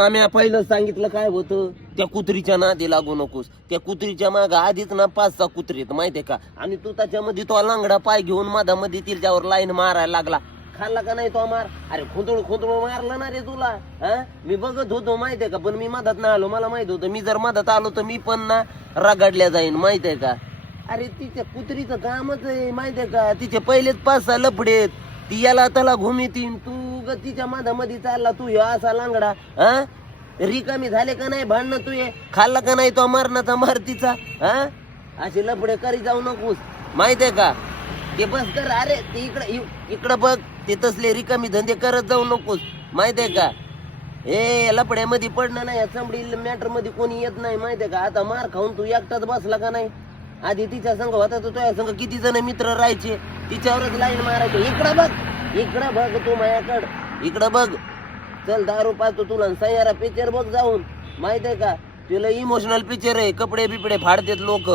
आम्ही पहिलं सांगितलं काय होतं, त्या कुत्रीच्या नादी लागू नकोस. त्या कुत्रीच्या माग आधीच ना 5-6 कुत्री आहेत माहितीये का. आणि तू त्याच्यामध्ये तो लांगडा पाय घेऊन मधामध्ये तिच्यावर लाईन मारायला लागला. खाल्ला का नाही तो मार? अरे खुंदूळ मारलं ना रे तुला. मी बघत होतो माहितीये का, पण मी मधात ना आलो. मला माहित होतं मी जर मधात आलो तर मी पण ना रगडल्या जाईन माहितीये का. अरे तिच्या कुत्रीचं कामच आहे माहितीये का, तिचे पहिलेच 5-6 लफडेत. ती याला त्याला घुमितीन, तू ग तिच्या मधामध्ये चालला. तू ह्यो असा लांगडा रिकामी झाले का नाही भांडणं तू ये. खाल्ला का नाही तो मरणाचा मार तिचा. असे लफडे करी जाऊ नकोस माहितीये का. ते बस कर. अरे ते इकडं बघ, ते तसले रिकामी धंदे करत जाऊ नकोस माहितीये का. हे लफड्यामध्ये पडणं नाही, चमडी मॅटर मध्ये कोणी येत नाही माहितीये का. आता मार खाऊन तू एकटाच बसला का नाही. आधी तिच्या संघ होता तर तुझ्या संघ किती जण मित्र राहायचे, तिच्यावरच लाईन मारायचे. इकडं बघ तू माझ्याकड, इकडं बघ. चल दारू पाहतो तुला. सयारा पिक्चर बघ जाऊन माहितीये का. तुला इमोशनल पिक्चर आहे, कपडे बिपडे फाडतात लोक.